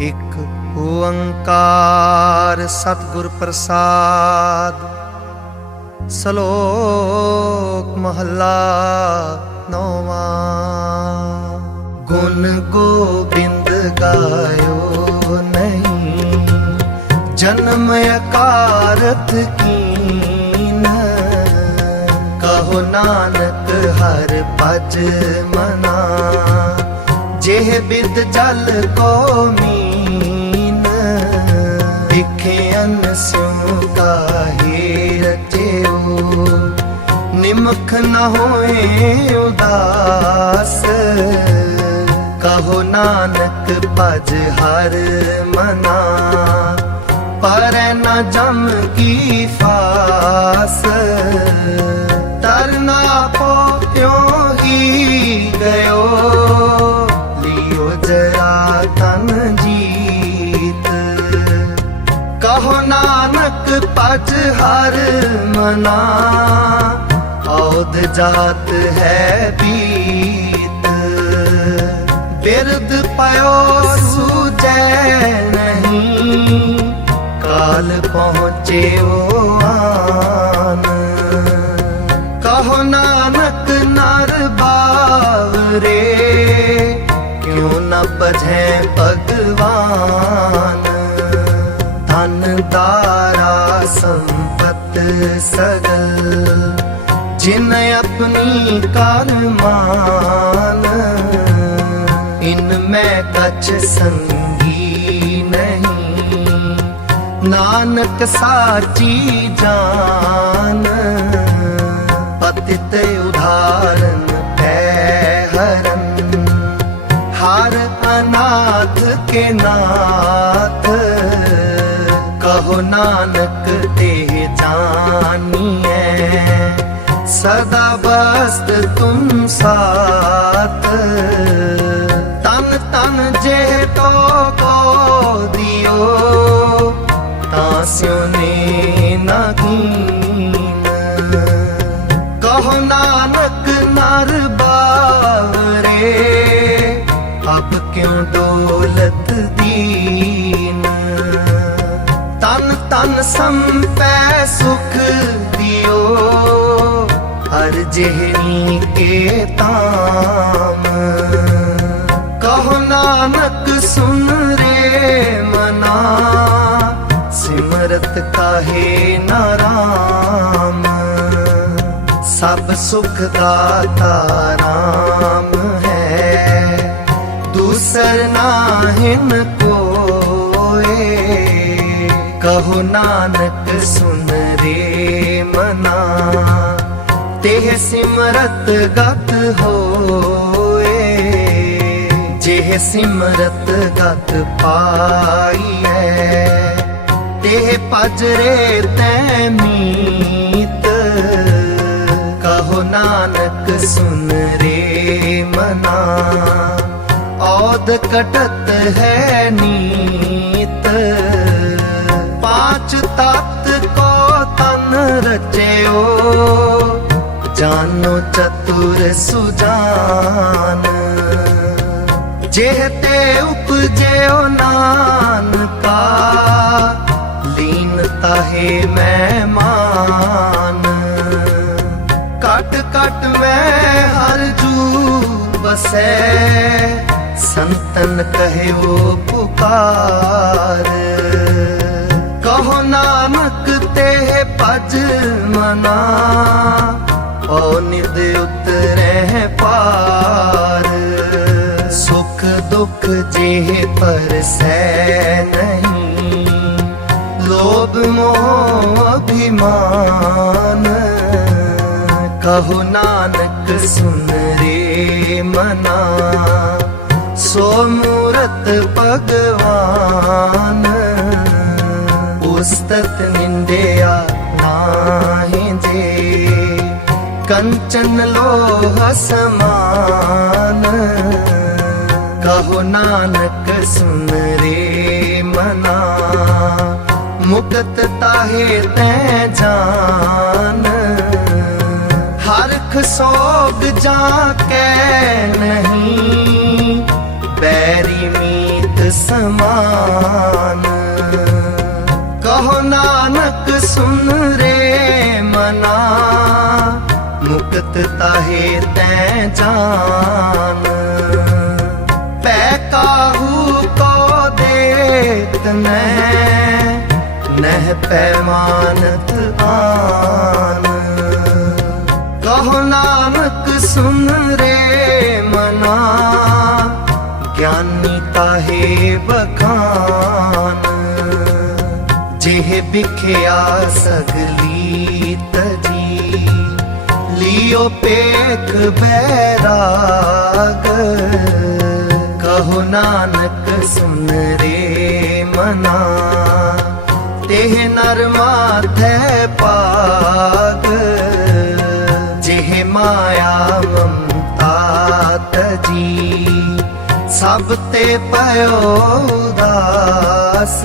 ਇਕ ਓੰਕਾਰ ਸਤਿਗੁਰ ਪ੍ਰਸਾਦ। ਸ਼ਲੋਕ ਮਹੱਲਾ ਨੌਵਾਂ। ਗੁਣ ਗੋਬਿੰਦ ਗਾਇਓ ਨਹੀਂ, ਜਨਮ ਅਕਾਰਤ ਕੀਨ। ਕਹੋ ਨਾਨਕ ਹਰ ਭਜ ਮਨਾ, ਜਿਹ ਬਿਦ ਜਲ ਕੋ ਮੀਨ। ਵਿਖੇ ਅਨਸਿਉ ਕਾਹੇ ਰਚਿਓ ਨਿਮਖ ਨ ਹੋਏ ਉਦਾਸ ਕਹੋ ਨਾਨਕ ਭਜ ਹਰ ਮਨਾ ਪਰ ਨ ਜਮ ਕੀ ਫਾਸ ਤਰਨਾ ਪੋਇਓ ਹੀ ਗਇਓ ਲਿਓ ਜਰਾ ਤਨ ਜੀਤ ਨਾਨਕ ਪਜ ਹਰ ਮਨਾ। ਔਦ ਜਾਤ ਹੈ ਬੀਤ। ਬਿਰਦ ਪਇਓ ਸੂਜੈ ਨਹੀਂ। ਕਾਲ ਪਹੁੰਚਿਓ ਆਨ ਸਗਲ ਜਿਨ ਆਪਣੀ ਕਾਰ ਮਾਨ ਇਨ ਮੈਂ ਕਚ ਸੰਗੀ ਨਹੀਂ। ਨਾਨਕ ਸਾਚੀ ਜਾਨ ਬਸਤ ਤੁਮ ਸਾਥ। ਤਨ ਤਨ ਜੇ ਤੋ ਕੋ ਦਿਓ, ਤਾਂ ਸਿਉ ਨੇ ਨਗੀਨ ਕਹੋ ਨਾਨਕ ਨਰ ਬਾਵਰੇ ਅਬ ਕਿਉ ਡੋਲਤ ਦੀਨ? ਤਨ ਤਨ ਸੰਪੈ ਸੁਖ ਦਿਓ ਕੇ ਤਾਮ ਕਹੋ ਨਾਨਕ ਸੁਨ ਰੇ ਮਨਾ, ਸਿਮਰਤ ਕਾਹੇ ਨਾਰਾਮ ਸਭ ਸੁਖ ਦਾਤਾ ਰਾਮ ਹੈ, ਦੂਸਰ ਨਾਹਿਨ ਕੋਏ। ਕਹੋ ਨਾਨਕ ਸੁਨ ਰੇ ਮਨਾ ਤੇ ਸਿਮਰਤ ਗਤ ਹੋਏ ਜਿਹ ਸਿਮਰਤ ਗਤ ਪਾਈਐ ਤੇ ਪਜਰੇ ਤੈ ਮੀਤ। ਕਹੋ ਨਾਨਕ, ਸੁਨ ਰੇ ਮਨਾ, ਔਦ ਕਟਤ ਹੈ ਨੀਤ। ਪਾਚ ਤਤ ਕੋ ਤਨ ਰਚਿਓ ਜਾਨੋ ਚਤੁਰ ਸੁਜਾਨ। ਜਿਹ ਤੇ ਉਪਜਿਓ ਨਾਨਕਾ, ਲੀਨ ਤਾਹੇ ਮੈਂ ਮਾਨ ਕਟ ਕਟ ਮੈਂ ਹਰ ਜੂ ਬਸੈ ਸੰਤਨ ਕਹਿਓ ਪੁਕਾਰ। ਕਹੋ ਨਾਨਕ ਤੇ ਭਜ ਮਨਾ ਓ ਨਿਦ ਉਤਰੈ ਪਾਰ। ਸੁਖ ਦੁਖ ਜੇ ਪਰਸੈ ਨਹੀਂ। ਲੋਭ ਮੋਹ ਅਭਿਮਾਨ। ਕਹੋ ਨਾਨਕ ਸੁਨ ਰੇ ਮਨਾ। ਸੋ ਮੂਰਤ ਭਗਵਾਨ। ਉਸਤਤ ਨਿੰਦਿਆ ਨਾਹੀਂ। ਕੰਚਨ ਲੋਹ ਸਮਾਨ। ਕਹੋ ਨਾਨਕ ਸੁਨ ਰੇ ਮਨਾ। ਮੁਕਤ ਤਾਹੇ ਤੈ ਜਾਨ। ਹਰਖ ਸੋਗ ਜਾ ਕੇ ਨਹੀਂ ਬੈਰੀ ਮੀਤ ਮੁਕਤ ਤਾਹੇ ਤੈ ਜਾਨ। ਪੈ ਕਾਹੂ ਕੋ ਦੇਤ ਨੈ, ਨਹਿ ਪੈਮਾਨਤ ਆਨ। ਕਹੋ ਨਾਨਕ, ਸੁਨ ਰੇ ਮਨਾ, ਗਿਆਨੀ ਤਾਹੇ ਬਖਾਨ। ਜਿਹ ਵਿਖਿਆ ਸਗਲੀ ਤਜੀ ਲਿਓ ਪੇਖ ਬੈਰਾਗ। ਕਹੋ ਨਾਨਕ ਸੁਨ ਰੇ ਮਨਾ। ਤੇਹ ਨਰ ਮਾਥੈ ਪਾਗ। ਜਿਹ ਮਾਇਆ ਮਮਤਾ ਤਜੀ, ਸਭ ਤੇ ਪਇਓ ਉਦਾਸ।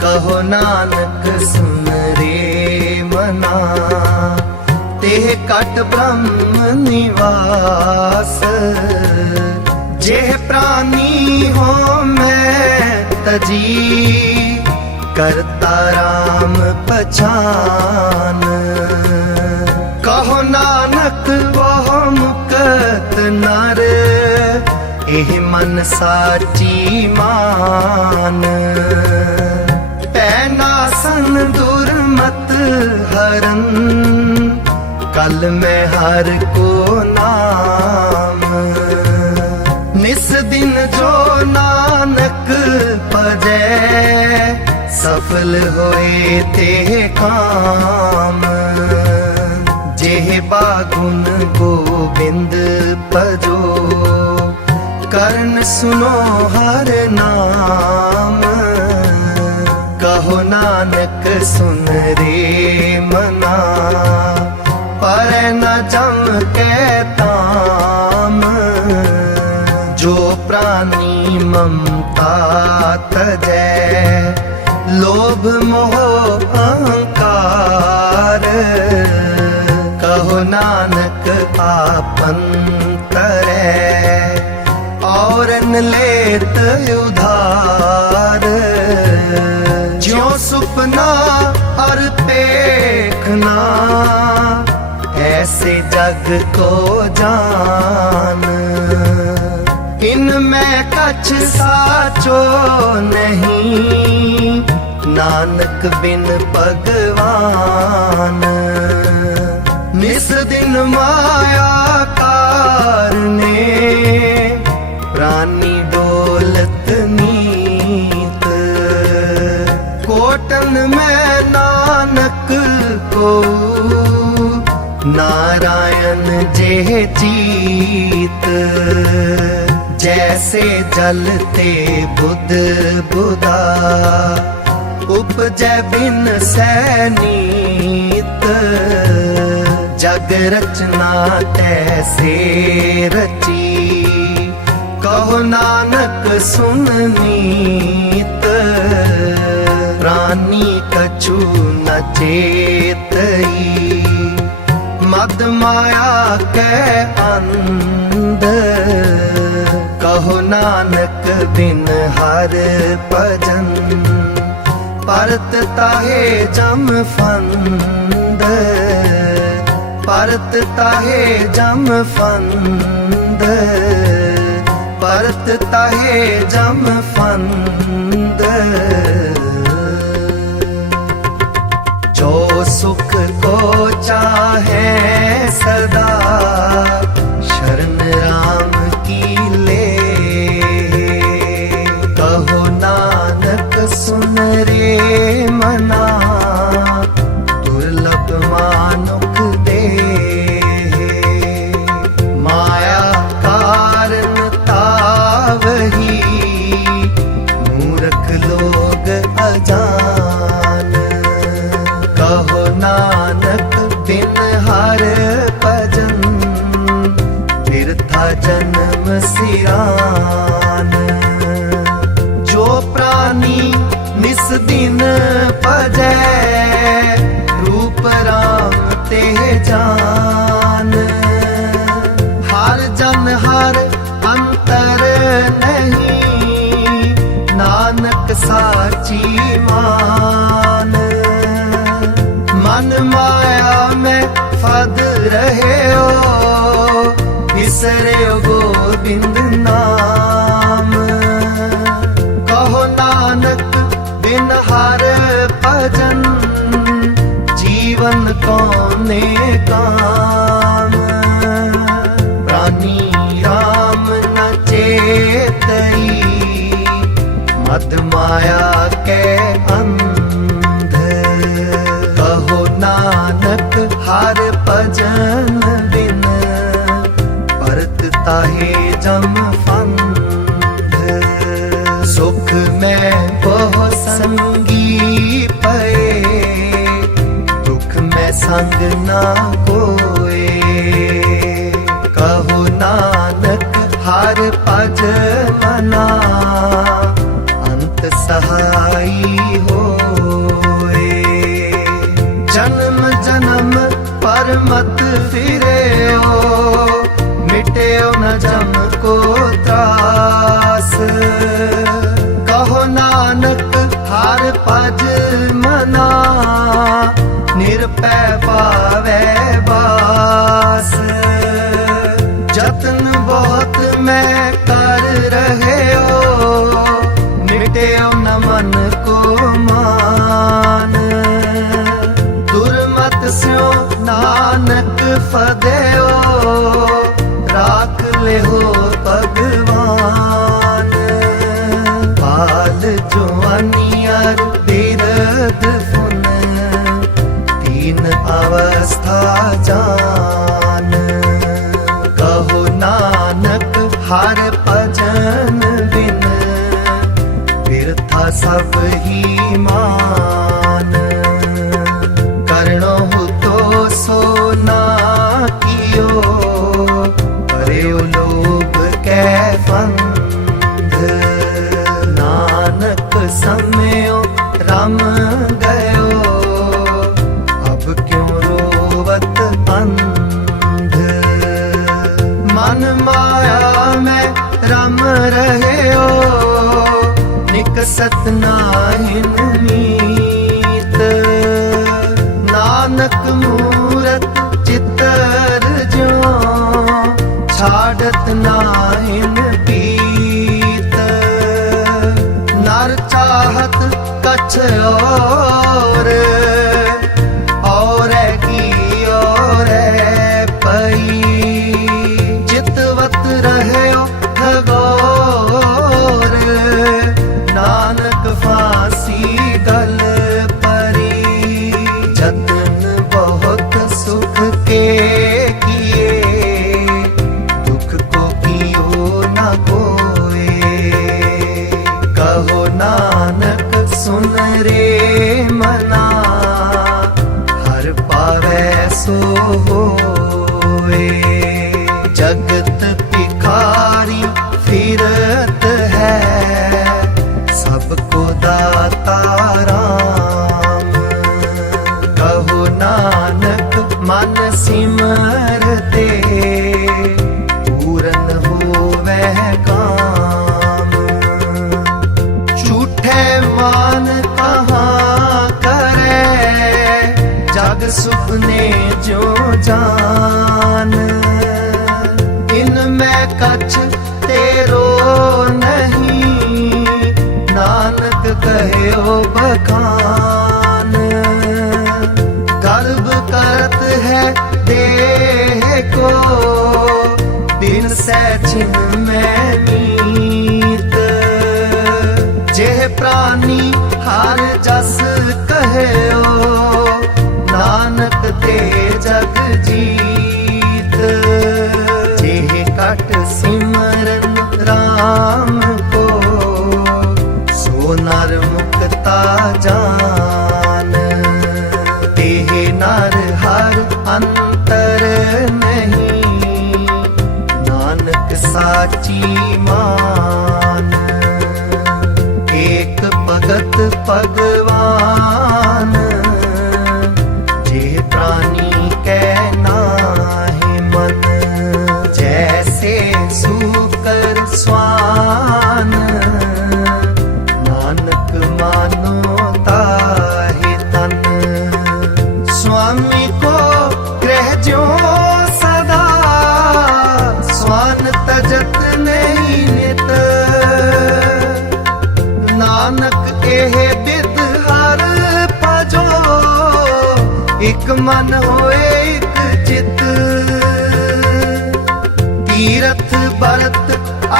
ਕਹੋ ਨਾਨਕ ਸੁਨ ਰੇ ਮਨਾ। ਤੇਹ ਕਟ ਬ੍ਰਹਮ ਨਿਵਾਸ। ਜੇ ਪ੍ਰਾਨੀ ਹੋ ਮੈਂ ਤਜੀ ਕਰਤਾ ਰਾਮ ਪਛਾਨ। ਕਹੋ ਨਾਨਕ ਬਹੁ ਮੁਕਤ ਨਰ, ਇਹ ਮਨ ਸਾਚੀ ਮਾਨ। ਪੈ ਨਾਸਨ ਦੁਰਮਤ ਹਰਨ ਕਲ ਮੈਂ ਹਰ ਕੋ ਨਾਮ। ਨਿਸ ਦਿਨ ਜੋ ਨਾਨਕ ਭਜੈ, ਸਫਲ ਹੋਏ ਤੇ ਕਾਮ। ਜਿਹ ਬਾਗੁਨ ਗੋਬਿੰਦ ਭਜੋ, ਕਰਨ ਸੁਨੋ ਹਰ ਨਾਮ। ਕਹੋ ਨਾਨਕ ਸੁਨ ਰੇ ਮਨਾ। ਪਰ ਨ ਜਮ ਕੇ ਤਾਮ ਜੋ ਪ੍ਰਾਨੀ ਮਮਤਾ ਤਜੈ, ਲੋਭ ਮੋਹ ਅਹੰਕਾਰ। ਕਹੋ ਨਾਨਕ ਆਪਨ ਕਰੈ ਔਰਨ ਲੇਤ ਉਧਾਰ। ਜਿਉ ਸੁਪਨਾ ਹਰ ਪੇਖਨਾ ਐਸੇ ਜਗ ਕੋ ਜਾਨ ਇਨ ਮੈਂ ਕਛ ਸਾਚੋ ਨਹੀਂ ਨਾਨਕ ਬਿਨ ਭਗਵਾਨ ਨਿਸ ਦਿਨ ਮਾਇਆ ਕਾਰਨੇ ਪ੍ਰਾਨੀ ਡੋਲਤ ਨੀਤ ਕੋਟਨ ਮੈਂ ਨਾਨਕ ਕੋ ਨਾਰਾਇਣ ਜੇ ਚੀਤ ਜੈਸੇ ਜਲ ਤੇ ਬੁੱਧ ਬੁਦਾ ਉਪਜੈ ਬਿਨ ਸੈਨੀਤ ਜਗ ਰਚਨਾ ਤੈਸੇ ਰਚੀ ਕਹੋ ਨਾਨਕ ਸੁਨ ਨੀਤ ਪ੍ਰਾਨੀ ਕਛੂ ਨ ਚੇਤਈ ਮਦ ਮਾਇਆ ਕੈ ਅੰਧ। ਕਹੋ ਨਾਨਕ ਬਿਨ ਹਰ ਭਜਨ। ਪਰਤ ਤਾਹੇ ਜਮ ਫੰਦ। ਪਰਤ ਤਾਹੇ ਜਮ ਫੰਦ। ਪਰਤ ਤਾਹੇ ਸੁਖ ਕੋ ਚਾਹੇ ਕੋਨੇ ਕਾਮ ਪ੍ਰਾਨੀ RAM ਨ ਚੇਤਈ, ਮਦ ਮਾਇਆ ਕੇ ਅੰਧ। ਕਹੋ ਨਾਨਕ ਹਰ ਭਜਨ ਬਿਨ, ਪਰਤ ਤਾਹੇ ਜਮ ਸੰਗ ਨਾ ਕੋਏ। ਕਹੋ ਨਾਨਕ, ਹਰ ਭਜ ਮਨਾ। ਅੰਤ ਸਹਾਈ ਹੋਏ। ਜਨਮ ਜਨਮ ਪਰਮਤ ਫਿਰਿਓ। ਮਿਟਿਓ ਨ ਜਮ ਕੋ ਤਰਾਸ। ਕਹੋ ਨਾਨਕ, ਹਰ ਭਜ ਮਨਾ। ਨਿਰਪੈ ਪਾਵੈ ਬਾਸ। ਜਤਨ ਬਹੁਤ ਮੈਂ ਕਰ ਰਹਿਓ ਮਿਟਿਓ ਨ ਮਨ ਕੋ ਮਾਨ। ਦੁਰਮਤ ਸਿਓ ਨਾਨਕ ਫਦਿਓ, ਰਾਖ ਲਿਓ ਭਗਵਾਨ। ਬਾਲ ਜਵਾਨੀ ਅਰ ਬਿਰਦ ਹਰ ਭਜਨ ਬਿਨ ਬਿਰਥਾ ਸਭ ਹੀ ਮਾਨ। ਕਰਣੋ ਤੋ ਸੋ ਨਾ ਕੀਓ ਪਰਿਓ ਲੋਭ ਕੈ ਫੰਧ ਨਾਨਕ ਸਮਿਓ ਰਮ ਗਇਓ, ਅਬ ਕਿਉ ਰੋਵਤ ਅੰਧ? ਮਨ ਰਹਿਓ ਨਿਕਸਤ ਨਾਹਿਨ ਮੀਤ ਮਨ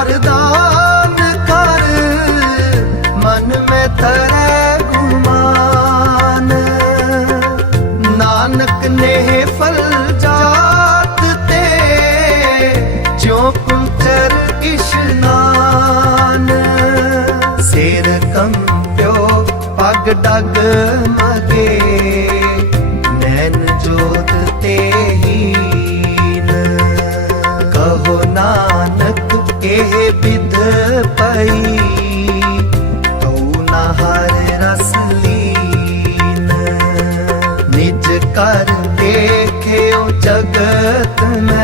ਪਿਆਰ ਦਾਨ ਕਰ ਮਨ ਮੈਂ ਤਰੈ ਗੁਮਾਨ। ਨਾਨਕ ਨੇ ਫਲ ਜਾਤ ਤੇ ਜੋ ਪੁੰਚਰ ਸਿਰ ਕੰਪਿਓ ਡਗ ਇਹ ਪਈ। ਤਉ ਨਾ ਹਰ ਨਿਜ ਕਰ ਦੇਖਿਓ ਜਗਤ ਮੈਂ।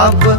啊。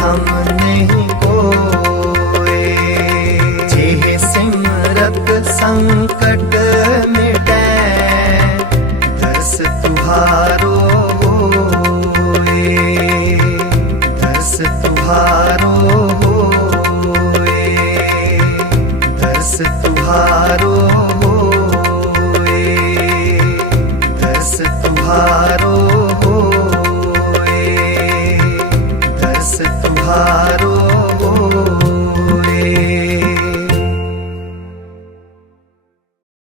सामने